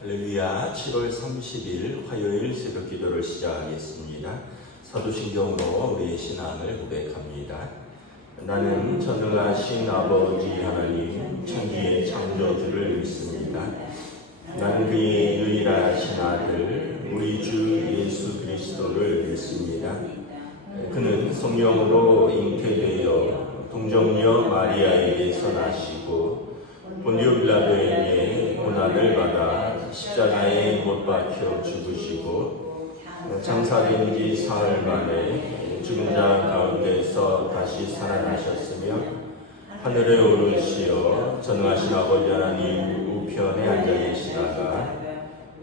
할렐루야. 7월 30일 화요일 새벽 기도를 시작하겠습니다. 사도신경으로 우리의 신앙을 고백합니다. 나는 전능하신 아버지 하나님 천지의 창조주를 믿습니다. 나는 그의 유일하신 아들 우리 주 예수 그리스도를 믿습니다. 그는 성령으로 잉태되어 동정녀 마리아에게서 나시고 본디오 빌라도에게 고난을 받아 십자가에 못 박혀 죽으시고 장사된 지 사흘 만에 죽은 자 가운데서 다시 살아나셨으며 하늘에 오르시어 전능하신 아버지 하나님 우편에 앉아 계시다가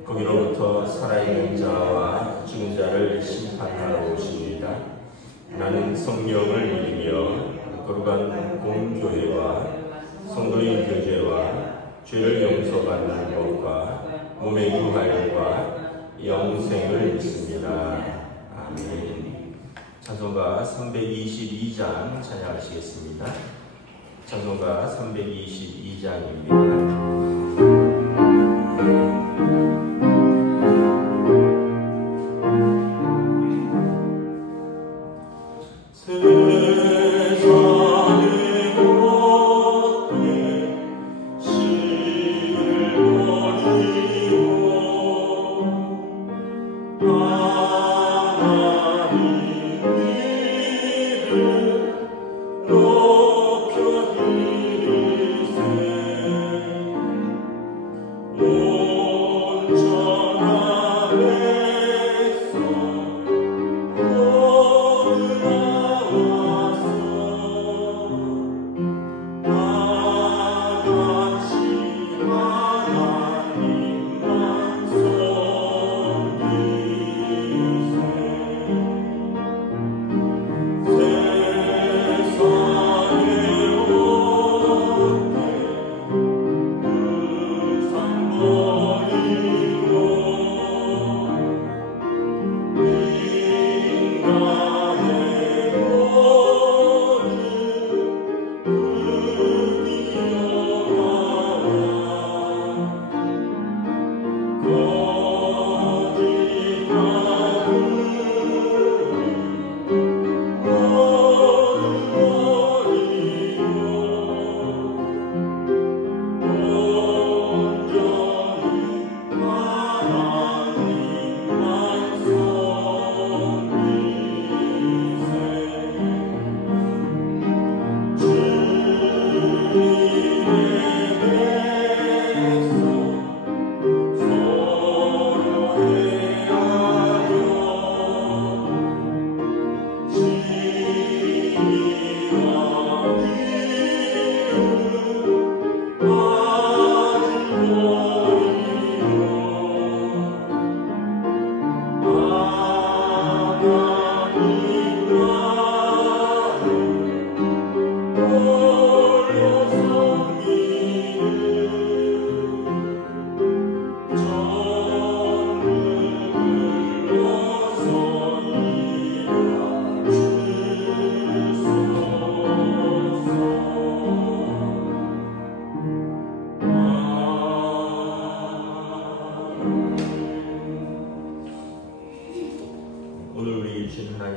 거기로부터 살아있는 자와 죽은 자를 심판하러 오십니다. 나는 성령을 믿으며 거룩한 공교회와 성도인 교제와 죄를 용서받는 것과 몸의 유활과 영생을 믿습니다. 아멘. 찬송가 322장 찬양하시겠습니다. 찬송가 322장입니다.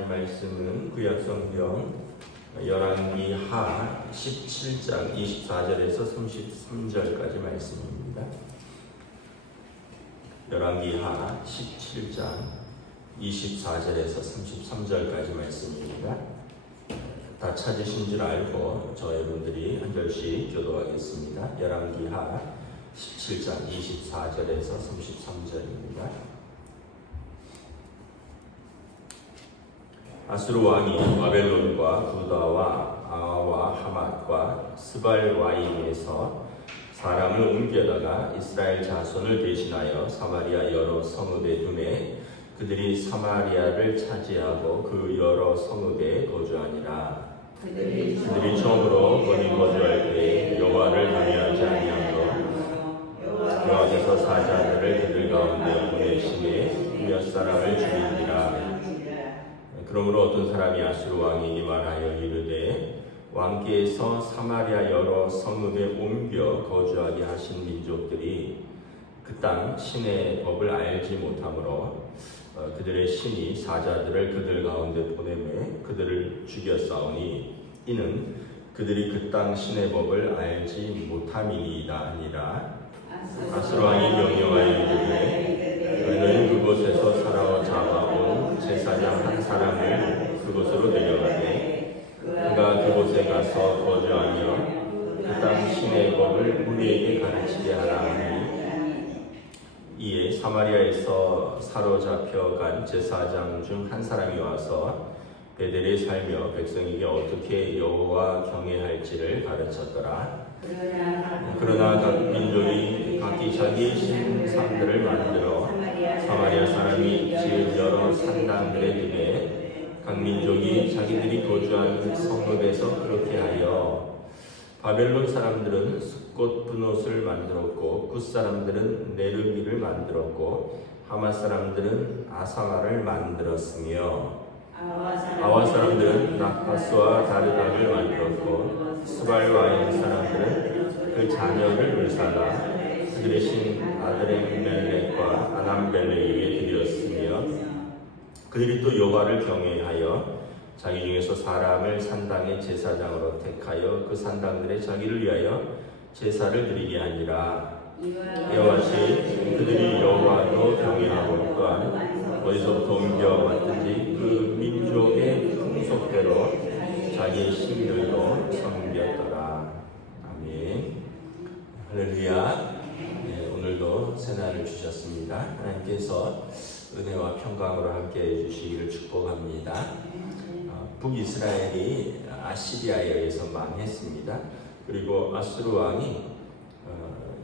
말씀은 구약성경 열왕기하 17장 24절에서 33절까지 말씀입니다. 열왕기하 17장 24절에서 33절까지 말씀입니다. 다 찾으신 줄 알고 저 여러분들이 한 절씩 교도하겠습니다. 열왕기하 17장 24절에서 33절입니다. 아수르 왕이 바벨론과 구다와 아와 하맛과 스발와임에서 사람을 옮겨다가 이스라엘 자손을 대신하여 사마리아 여러 성읍에 두매 그들이 사마리아를 차지하고 그 여러 성읍에 거주하니라. 그들이 처음으로 거기 거주할 때에 여호와를 경외하지 아니하므로 여호와께서 사자들을 그들 가운데 보내심에 몇 사람을 죽이니라. 그러므로 어떤 사람이 아수르 왕에게 말하여 이르되 왕께서 사마리아 여러 성읍에 옮겨 거주하게 하신 민족들이 땅 신의 법을 알지 못하므로 그들의 신이 사자들을 그들 가운데 보내매 그들을 죽였사오니 이는 그들이 그 땅 신의 법을 알지 못함이니이다 하니라. 아수르 왕이 명령하여 이르되 너희는 그곳에서 살아와 잡아온 제사장 한 사람을 그곳으로 데려가되 그가 그곳에 가서 거주하며 그 땅 신의 법을 우리에게 가르치게 하라 하니 이에 사마리아에서 사로잡혀간 제사장 중 한 사람이 와서 베델에 살며 백성에게 어떻게 여호와 경외할지를 가르쳤더라. 그러나 각 민족이 각기 자기의 신상들을 만들어 사마리아 사람이 지은 여러 산당들에 두되 각 민족이 자기들이 거주하는 성읍에서 그렇게 하여 바벨론 사람들은 숫꽃 분옷을 만들었고 굿 사람들은 네르기를 만들었고 하마 사람들은 아사마를 만들었으며 아와 사람들은 나파스와 다르닥을 만들었고 스발 와인 사람들은 그 자녀를 물사가 그들의 신 아드레멜렉과 아남벨렉에게 드렸으며 그들이 또 여호와를 경외하여 자기 중에서 사람을 산당의 제사장으로 택하여 그 산당들에 자기를 위하여 제사를 드리게 하니라. 이와 같이 그들이 여호와도 경외하고 또한 어디서부터 옮겨왔든지 그 민족의 풍속대로 자기의 신들도 섬겼더라. 아멘. 할렐루야. 네, 오늘도 새날을 주셨습니다. 하나님께서 은혜와 평강으로 함께해 주시기를 축복합니다. 북이스라엘이 아시리아에 의해서 망했습니다. 그리고 아수르 왕이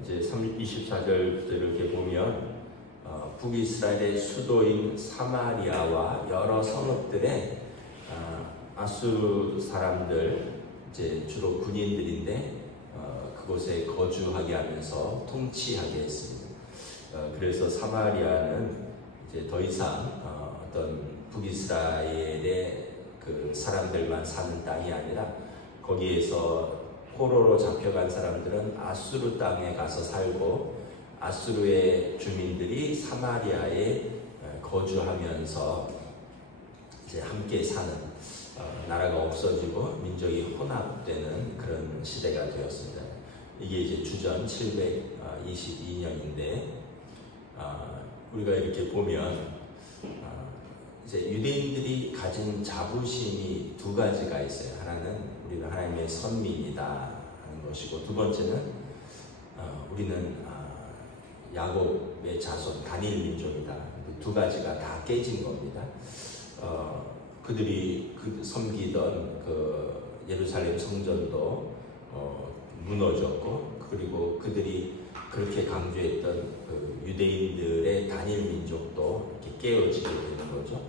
이제 24절부터 이렇게 보면 북이스라엘의 수도인 사마리아와 여러 성읍들에 아수르 사람들, 이제 주로 군인들인데 그곳에 거주하게 하면서 통치하게 했습니다. 그래서 사마리아는 이제 더 이상 어떤 북이스라엘의 그 사람들만 사는 땅이 아니라 거기에서 포로로 잡혀간 사람들은 아수르 땅에 가서 살고 아수르의 주민들이 사마리아에 거주하면서 이제 함께 사는 나라가 없어지고 민족이 혼합되는 그런 시대가 되었습니다. 이게 이제 주전 722년인데 우리가 이렇게 보면 이제 유대인들이 가진 자부심이 두 가지가 있어요. 하나는 우리는 하나님의 선민이다 하는 것이고 두 번째는 우리는 야곱의 자손 다니엘 민족이다. 두 가지가 다 깨진 겁니다. 그들이 섬기던 그 예루살렘 성전도 무너졌고 그리고 그들이 그렇게 강조했던 그 유대인들의 다니엘 민족도 이렇게 깨어지게 되는 거죠.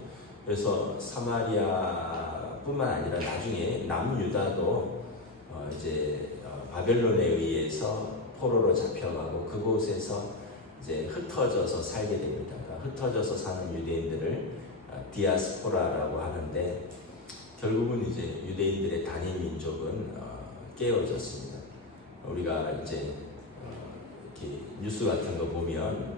그래서 사마리아뿐만 아니라 나중에 남유다도 이제 바벨론에 의해서 포로로 잡혀가고 그곳에서 이제 흩어져서 살게 됩니다. 흩어져서 사는 유대인들을 디아스포라라고 하는데 결국은 이제 유대인들의 단일 민족은 깨어졌습니다. 우리가 이제 이렇게 뉴스 같은 거 보면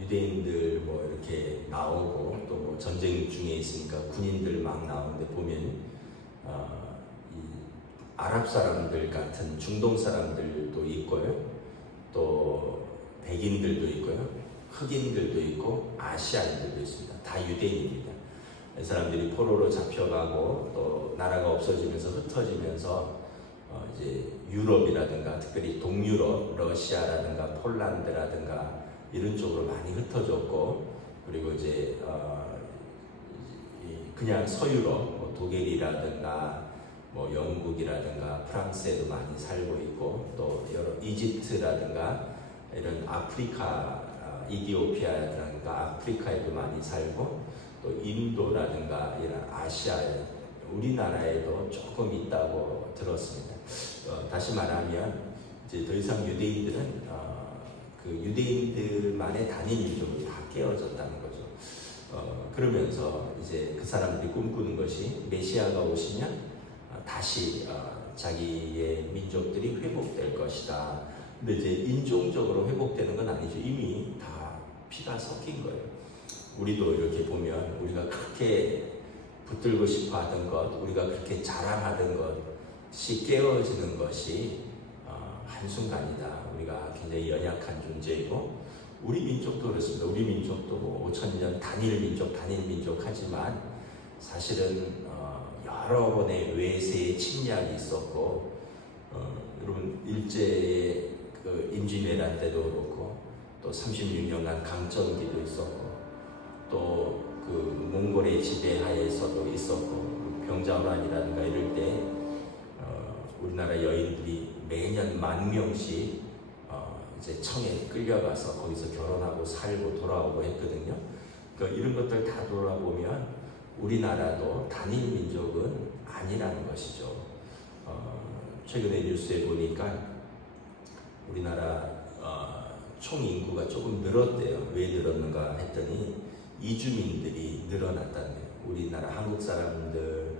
유대인들 뭐 이렇게 나오고 또 뭐 전쟁 중에 있으니까 군인들 막 나오는데 보면 이 아랍 사람들 같은 중동 사람들도 있고요, 또 백인들도 있고요, 흑인들도 있고 아시아인들도 있습니다. 다 유대인입니다. 이 사람들이 포로로 잡혀가고 또 나라가 없어지면서 흩어지면서 이제 유럽이라든가 특별히 동유럽, 러시아라든가 폴란드라든가 이런 쪽으로 많이 흩어졌고 그리고 이제 그냥 서유럽, 뭐 독일이라든가 뭐 영국이라든가 프랑스에도 많이 살고 있고 또 여러 이집트라든가 이런 아프리카, 이디오피아라든가 아프리카에도 많이 살고 또 인도라든가 이런 아시아에 우리나라에도 조금 있다고 들었습니다. 다시 말하면 이제 더 이상 유대인들은 그 유대인들만의 단일 민족이 다 깨어졌다는 거죠. 그러면서 이제 그 사람들이 꿈꾸는 것이 메시아가 오시면 다시 자기의 민족들이 회복될 것이다. 근데 이제 인종적으로 회복되는 건 아니죠. 이미 다 피가 섞인 거예요. 우리도 이렇게 보면 우리가 그렇게 붙들고 싶어 하던 것, 우리가 그렇게 자랑하던 것이 깨어지는 것이 한순간이다. 우리가 굉장히 연약한 존재이고, 우리 민족도 그렇습니다. 우리 민족도 뭐 5,000년 단일 민족 하지만 사실은 여러 번의 외세의 침략이 있었고, 여러분 일제의 그 임진왜란 때도 그렇고, 또 36년간 강점기도 있었고, 또 그 몽골의 지배하에서도 있었고, 병자호란이라든가 이럴 때 우리나라 여인들이 매년 10,000명씩 이제 청에 끌려가서 거기서 결혼하고 살고 돌아오고 했거든요. 그러니까 이런 것들 다 돌아보면 우리나라도 단일 민족은 아니라는 것이죠. 최근에 뉴스에 보니까 우리나라 총 인구가 조금 늘었대요. 왜 늘었는가 했더니 이주민들이 늘어났다네요. 우리나라 한국 사람들로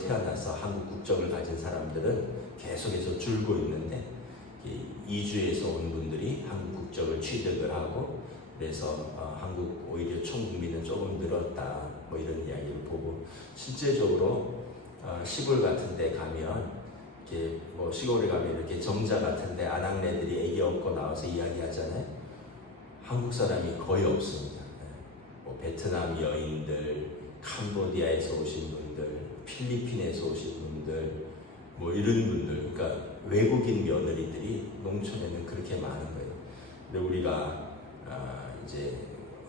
태어나서 한국 국적을 가진 사람들은 계속해서 줄고 있는데, 이주에서 온 분들이 한국 국적을 취득을 하고, 그래서 한국 오히려 총 국민은 조금 늘었다, 뭐 이런 이야기를 보고, 실제적으로 시골 같은 데 가면, 이렇게 뭐 시골에 가면 이렇게 정자 같은 데 아낙네들이 애기 업고 나와서 이야기하잖아요. 한국 사람이 거의 없습니다. 뭐 베트남 여인들, 캄보디아에서 오신 분들, 필리핀에서 오신 분들, 뭐 이런 분들, 그러니까 외국인 며느리들이 농촌에는 그렇게 많은 거예요. 근데 우리가 이제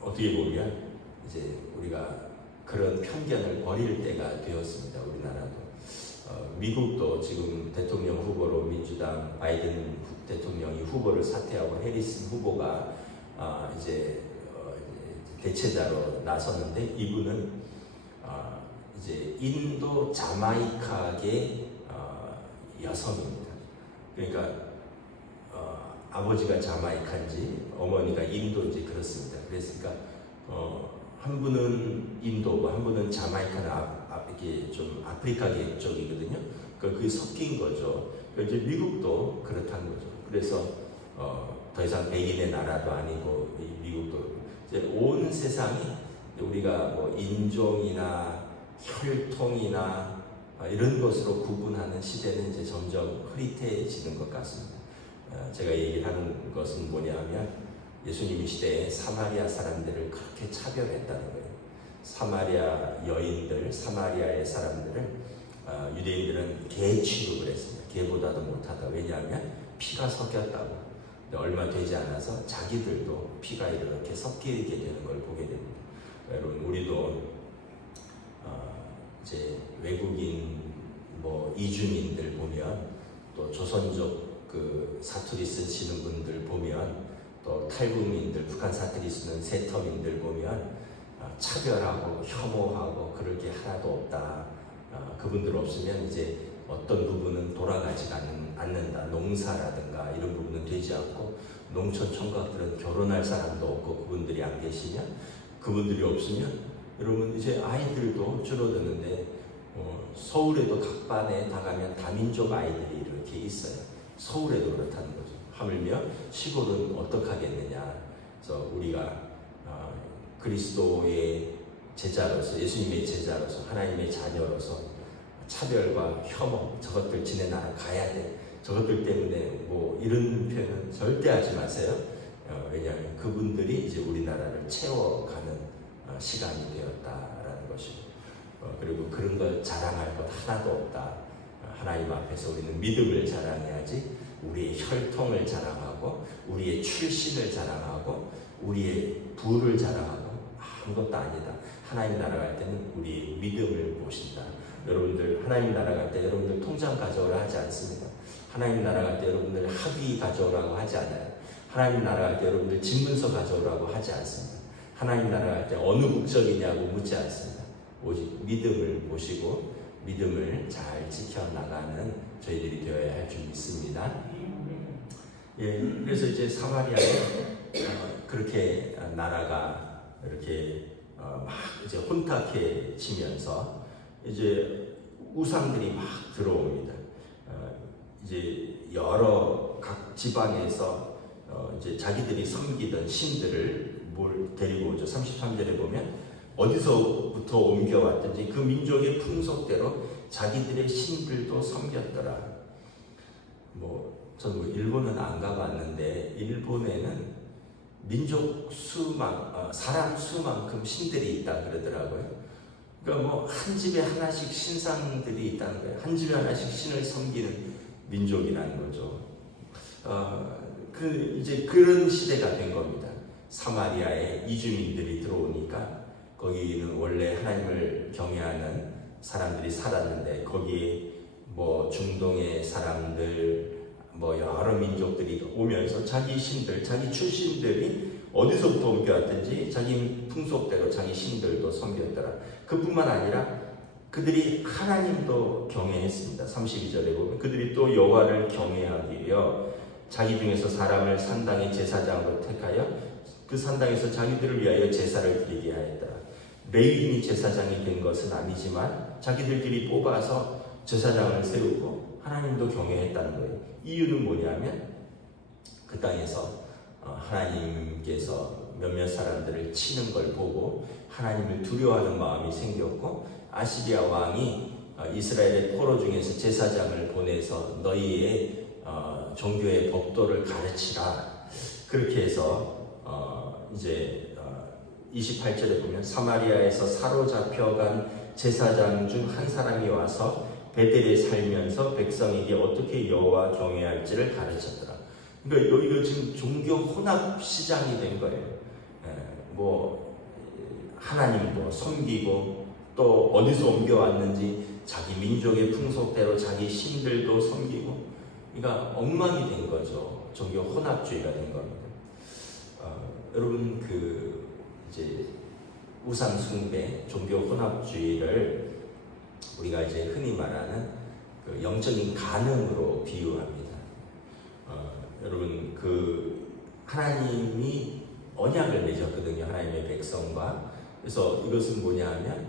어떻게 보면 이제 우리가 그런 편견을 버릴 때가 되었습니다. 우리나라도. 미국도 지금 대통령 후보로 민주당 바이든 대통령이 후보를 사퇴하고 해리슨 후보가 이제 대체자로 나섰는데, 이분은 이제 인도 자마이카계 여성입니다. 그러니까 아버지가 자마이카인지 어머니가 인도인지 그렇습니다. 그랬으니까 한 분은 인도고 한 분은 자마이카는 이게 좀 아프리카계 쪽이거든요. 그러니까 그게 섞인 거죠. 그러니까 이제 미국도 그렇다는 거죠. 그래서 더 이상 백인의 나라도 아니고, 이 미국도 이제 온 세상이 우리가 뭐 인종이나 혈통이나 이런 것으로 구분하는 시대는 이제 점점 흐릿해지는 것 같습니다. 제가 얘기를 하는 것은 뭐냐면, 예수님의 시대에 사마리아 사람들을 그렇게 차별했다는 거예요. 사마리아 여인들, 사마리아의 사람들을 유대인들은 개 취급을 했습니다. 개보다도 못하다. 왜냐하면 피가 섞였다고. 근데 얼마 되지 않아서 자기들도 피가 이렇게 섞이게 되는 걸 보게 됩니다. 여러분, 우리도 이제 외국인 뭐 이주민들 보면, 또 조선족 그 사투리 쓰시는 분들 보면, 또 탈북민들, 북한 사투리 쓰는 세터민들 보면 차별하고 혐오하고 그럴 게 하나도 없다. 그분들 없으면 이제 어떤 부분은 돌아가지 않는다. 농사라든가 이런 부분은 되지 않고, 농촌 총각들은 결혼할 사람도 없고, 그분들이 안 계시면, 그분들이 없으면 여러분 이제 아이들도 줄어드는데, 서울에도 각 반에 다 가면 다민족 아이들이 이렇게 있어요. 서울에도 그렇다는 거죠. 하물며 시골은 어떡하겠느냐. 그래서 우리가 그리스도의 제자로서, 예수님의 제자로서, 하나님의 자녀로서 차별과 혐오, 저것들 지네 나라 가야 돼, 저것들 때문에 뭐 이런 표현은 절대 하지 마세요. 왜냐하면 그분들이 이제 우리나라를 채워가는 시간이 되었다라는 것이고, 그리고 그런 걸 자랑할 것 하나도 없다. 하나님 앞에서 우리는 믿음을 자랑해야지, 우리의 혈통을 자랑하고, 우리의 출신을 자랑하고, 우리의 부를 자랑하고 아무것도 아니다. 하나님 나라 갈 때는 우리의 믿음을 보신다. 여러분들 하나님 나라 갈 때 여러분들 통장 가져오라 하지 않습니다. 하나님 나라 갈 때 여러분들 학위 가져오라고 하지 않아요. 하나님 나라 갈 때 여러분들 집문서 가져오라고 하지 않습니다. 하나님 나라 갈 때 어느 국적이냐고 묻지 않습니다. 오직 믿음을 보시고 믿음을 잘 지켜나가는 저희들이 되어야 할 줄 믿습니다. 예, 그래서 이제 사마리아에 그렇게 나라가 이렇게 막 이제 혼탁해지면서 이제 우상들이 막 들어옵니다. 이제 여러 각 지방에서 이제 자기들이 섬기던 신들을 데리고 오죠. 33절에 보면 어디서부터 옮겨왔든지 그 민족의 풍속대로 자기들의 신들도 섬겼더라. 저는 일본은 안 가봤는데 일본에는 민족 사람 수만큼 신들이 있다 그러더라고요. 그러니까 한 집에 하나씩 신상들이 있다는 거예요. 한 집에 하나씩 신을 섬기는 민족이라는 거죠. 이제 그런 시대가 된 겁니다. 사마리아에 이주민들이 들어오니까 거기는 원래 하나님을 경외하는 사람들이 살았는데 거기에 중동의 사람들 여러 민족들이 오면서 자기 신들, 자기 출신들이 어디서부터 옮겨왔든지 자기 풍속대로 자기 신들도 섬겼더라. 그뿐만 아니라 그들이 하나님도 경외했습니다. 32절에 보면 그들이 또 여호와를 경외하기 위하여 자기 중에서 사람을 산당의 제사장으로 택하여 그 산당에서 자기들을 위하여 제사를 드리게 하였더라. 레위인이 제사장이 된 것은 아니지만 자기들끼리 뽑아서 제사장을 세우고 하나님도 경외했다는 거예요. 이유는 뭐냐면 그 땅에서 하나님께서 몇몇 사람들을 치는 걸 보고 하나님을 두려워하는 마음이 생겼고 아시리아 왕이 이스라엘의 포로 중에서 제사장을 보내서 너희의 종교의 법도를 가르치라. 그렇게 해서 이제 28절에 보면 사마리아에서 사로잡혀간 제사장 중 한 사람이 와서 베델에 살면서 백성에게 어떻게 여호와 경외할지를 가르쳤더라. 그러니까 여기가 지금 종교 혼합 시장이 된 거예요. 하나님도 섬기고 또 어디서 옮겨왔는지 자기 민족의 풍속대로 자기 신들도 섬기고, 그러니까 엉망이 된 거죠. 종교 혼합주의가 된 겁니다. 여러분 이제 우상 숭배, 종교 혼합주의를 우리가 이제 흔히 말하는 영적인 간음으로 비유합니다. 여러분 하나님이 언약을 맺었거든요. 하나님의 백성과. 그래서 이것은 뭐냐 하면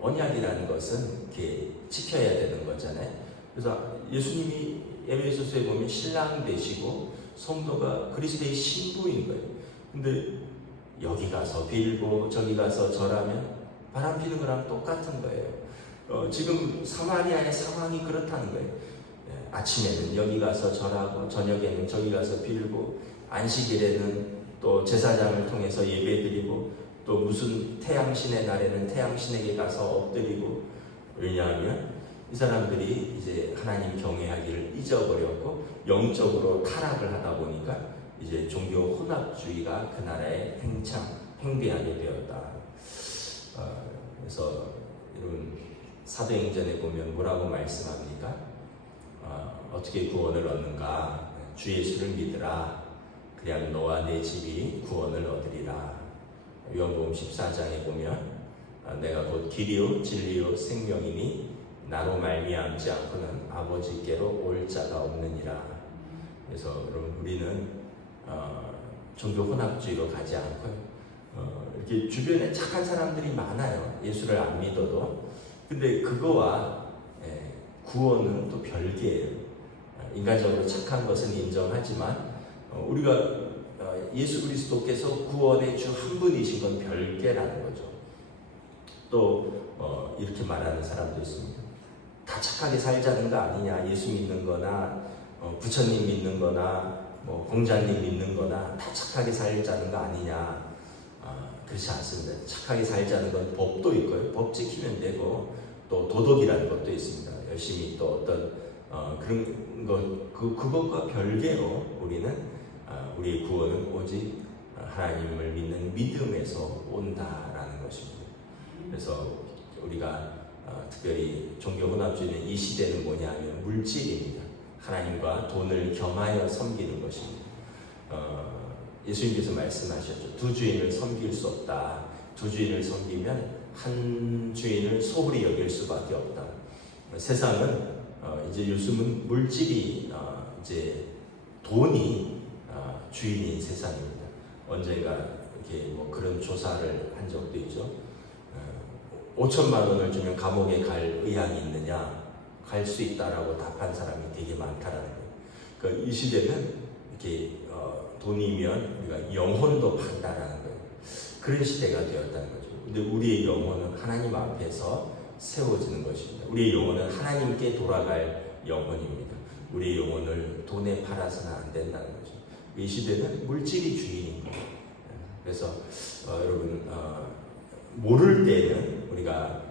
언약이라는 것은 이렇게 지켜야 되는 거잖아요. 그래서 예수님이 에베소서에 보면 신랑 되시고 성도가 그리스도의 신부인 거예요. 근데 여기 가서 빌고 저기 가서 절하면 바람 피는 거랑 똑같은 거예요. 지금 사마리아의 상황이 그렇다는 거예요. 아침에는 여기 가서 절하고 저녁에는 저기 가서 빌고 안식일에는 또 제사장을 통해서 예배드리고 또 무슨 태양신의 날에는 태양신에게 가서 엎드리고, 왜냐하면 이 사람들이 이제 하나님 경외하기를 잊어버렸고 영적으로 타락을 하다 보니까 이제 종교 혼합주의가 그 나라에 팽배하게 되었다. 그래서 여러분 사도행전에 보면 뭐라고 말씀합니까? 어떻게 구원을 얻는가? 주 예수를 믿으라. 그래야 너와 내 집이 구원을 얻으리라. 요한복음 14장에 보면 내가 곧 길이요 진리요 생명이니 나로 말미암지 않고는 아버지께로 올 자가 없느니라. 그래서 여러분 우리는 종교 혼합주의로 가지 않고 이렇게 주변에 착한 사람들이 많아요. 예수를 안 믿어도. 근데 그거와 구원은 또 별개예요. 인간적으로 착한 것은 인정하지만 우리가 예수 그리스도께서 구원의 주 한 분이신 건 별개라는 거죠. 또 이렇게 말하는 사람도 있습니다. 다 착하게 살자는 거 아니냐. 예수 믿는 거나 부처님 믿는 거나 공자님 믿는 거나 다 착하게 살자는 거 아니냐. 그렇지 않습니다. 착하게 살자는 건 법도 있고요. 법 지키면 되고 또 도덕이라는 것도 있습니다. 열심히 또 어떤 그런 것, 그것과 별개로 우리는 우리의 구원은 오직 하나님을 믿는 믿음에서 온다라는 것입니다. 그래서 우리가 특별히 종교 혼합주의는 이 시대는 뭐냐 하면 물질입니다. 하나님과 돈을 겸하여 섬기는 것입니다. 예수님께서 말씀하셨죠. 두 주인을 섬길 수 없다. 두 주인을 섬기면 한 주인을 소홀히 여길 수밖에 없다. 세상은 이제 요즘은 물질이 이제 돈이 주인인 세상입니다. 언젠가 이렇게 그런 조사를 한 적도 있죠. 5천만 원을 주면 감옥에 갈 의향이 있느냐? 갈 수 있다라고 답한 사람이 되게 많다라는 거예요. 그 이 시대는 이렇게 돈이면 우리가 영혼도 판다라는 거예요. 그런 시대가 되었다는 거죠. 근데 우리의 영혼은 하나님 앞에서 세워지는 것입니다. 우리의 영혼은 하나님께 돌아갈 영혼입니다. 우리의 영혼을 돈에 팔아서는 안 된다는 거죠. 이 시대는 물질이 주인인 거예요. 그래서 여러분 모를 때는 우리가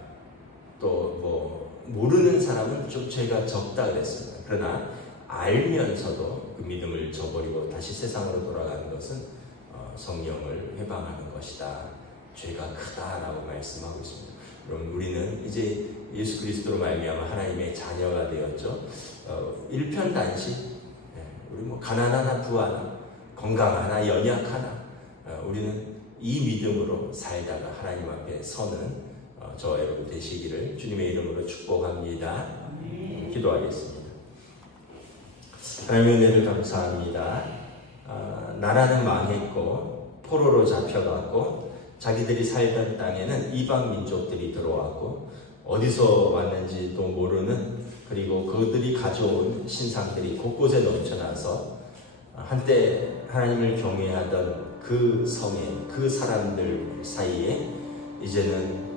또 뭐 모르는 사람은 좀 죄가 적다 그랬습니다. 그러나 알면서도 그 믿음을 저버리고 다시 세상으로 돌아가는 것은 성령을 회방하는 것이다. 죄가 크다라고 말씀하고 있습니다. 그럼 우리는 이제 예수 그리스도로 말미암아 하나님의 자녀가 되었죠. 일편단심, 우리 뭐 가난하나 부하나 건강하나 연약하나 우리는 이 믿음으로 살다가 하나님 앞에 서는 저와 여러분 되시기를 주님의 이름으로 축복합니다. 기도하겠습니다. 하나님의 은혜를 감사합니다. 나라는 망했고 포로로 잡혀갔고 자기들이 살던 땅에는 이방 민족들이 들어왔고 어디서 왔는지도 모르는 그리고 그들이 가져온 신상들이 곳곳에 넘쳐나서 한때 하나님을 경외하던 그 성에 그 사람들 사이에 이제는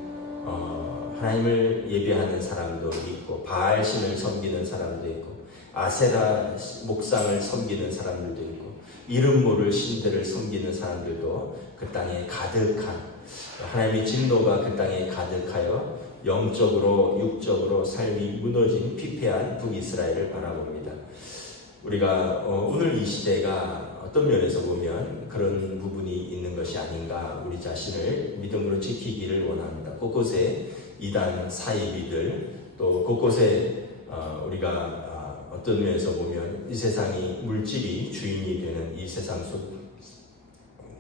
하나님을 예배하는 사람도 있고 바알신을 섬기는 사람도 있고 아세라 목상을 섬기는 사람들도 있고 이름 모를 신들을 섬기는 사람들도 그 땅에 가득한 하나님의 진노가 그 땅에 가득하여 영적으로 육적으로 삶이 무너진 피폐한 북이스라엘을 바라봅니다. 우리가 오늘 이 시대가 어떤 면에서 보면 그런 부분이 있는 것이 아닌가 우리 자신을 믿음으로 지키기를 원합니다. 곳곳에 이단 사이비들 또 곳곳에 우리가 어떤 면에서 보면 이 세상이 물질이 주인이 되는 이 세상 속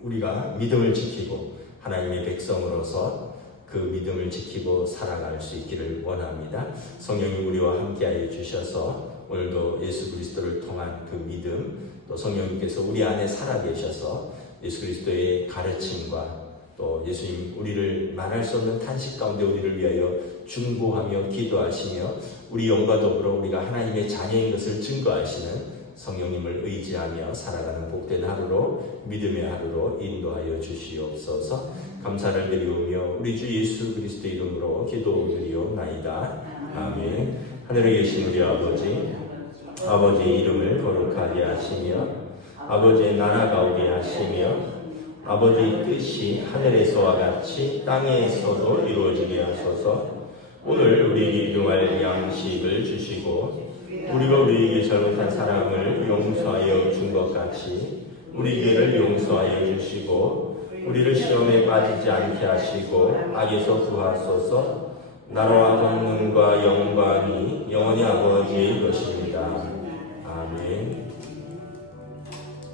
우리가 믿음을 지키고 하나님의 백성으로서 그 믿음을 지키고 살아갈 수 있기를 원합니다. 성령이 우리와 함께하여 주셔서 오늘도 예수 그리스도를 통한 그 믿음 또 성령님께서 우리 안에 살아계셔서 예수 그리스도의 가르침과 또 예수님 우리를 말할 수 없는 탄식 가운데 우리를 위하여 중보하며 기도하시며 우리 영과 더불어 우리가 하나님의 자녀인 것을 증거하시는 성령님을 의지하며 살아가는 복된 하루로 믿음의 하루로 인도하여 주시옵소서. 감사를 드리오며 우리 주 예수 그리스도 이름으로 기도드리옵나이다. 아멘. 하늘에 계신 우리 아버지의 이름을 거룩하게 하시며 아버지의 나라가 오게 하시며 아버지의 뜻이 하늘에서와 같이 땅에서도 이루어지게 하소서. 오늘 우리에게 일용할 양식을 주시고 우리가 우리에게 잘못한 사람을 용서하여 준 것 같이 우리 죄를 용서하여 주시고 우리를 시험에 빠지지 않게 하시고 악에서 구하소서. 나라와 권능과 영광이 영원히 아버지의 것입니다. 아멘.